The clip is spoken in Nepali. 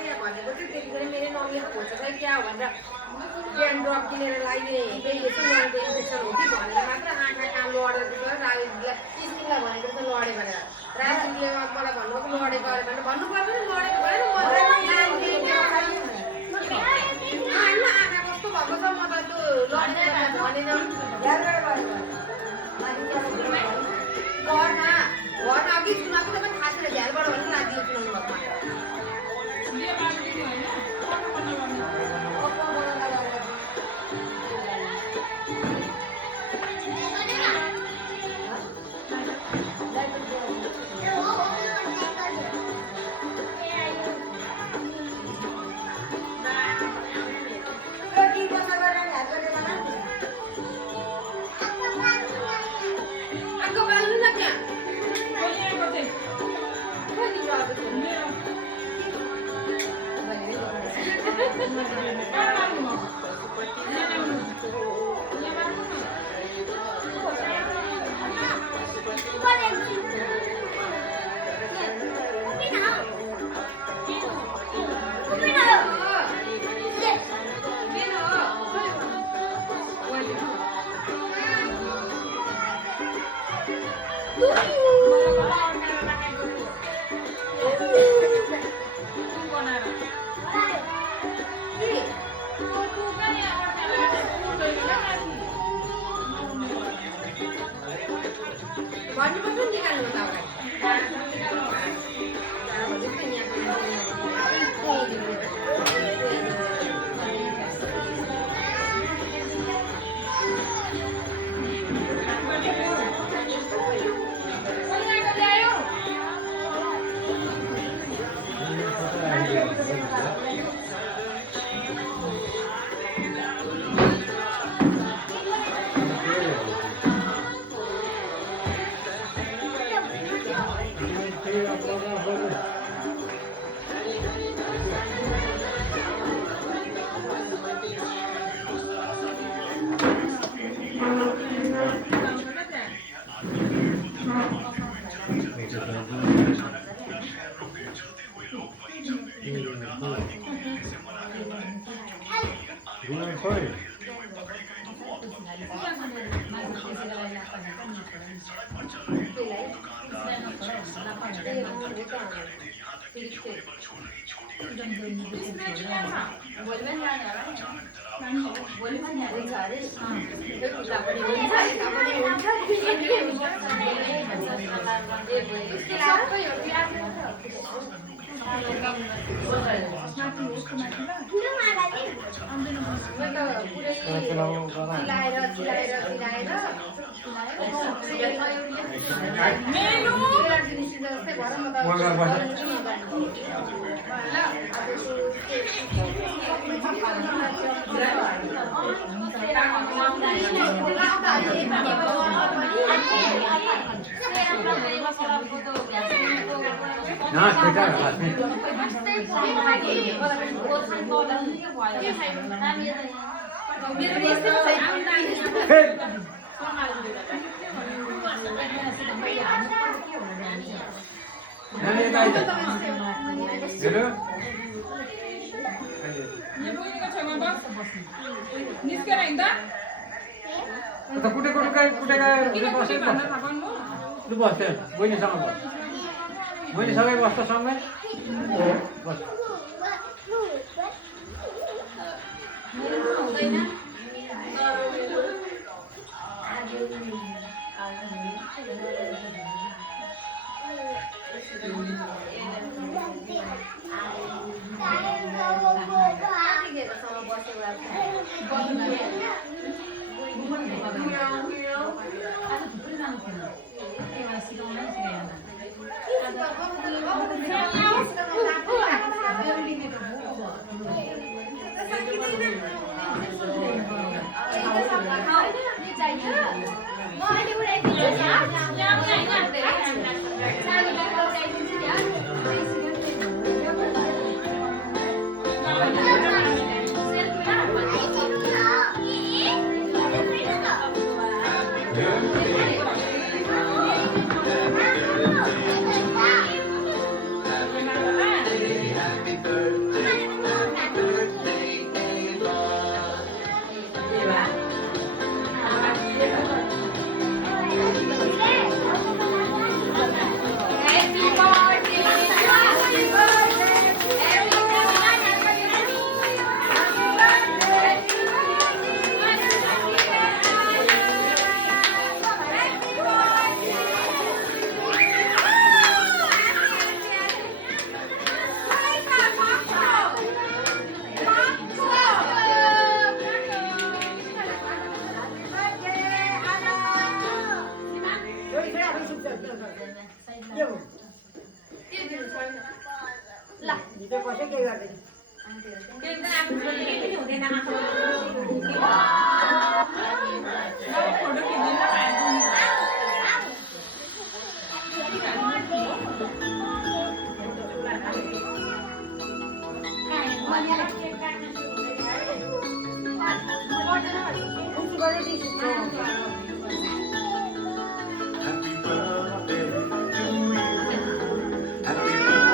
यहाँ भनेको चाहिँ त्यतिखेर मेरो मम्मीले खोजेको खै क्या हो भनेर बिहान ड्रप किनेर लगाइदिने त्यही यसो उहाँको इन्फेक्सन हो कि भनेर मात्र आँखा काम लडेको छ राजनीतिलाई किसिमलाई भनेको छ लडे भनेर राजनीतिले मलाई भन्नुभयो लडेको अरे भनेर भन्नु पर्दैन लडेको भएन आँखा कस्तो भएको छ म त त्यो लडेको भनेन घरमा अघि सुनाएको त थाहा छैन झ्यालबाट भने राजीले सुनाउनु भएको बहिनीसँगै बस्छ सँगै बस Happy birthday. के दिनु छैन ल भित्र कसै के गर्दैन त्यो त आफ्नो पनि केही पनि हुँदैन आफूले फोटो खिच्नु उसको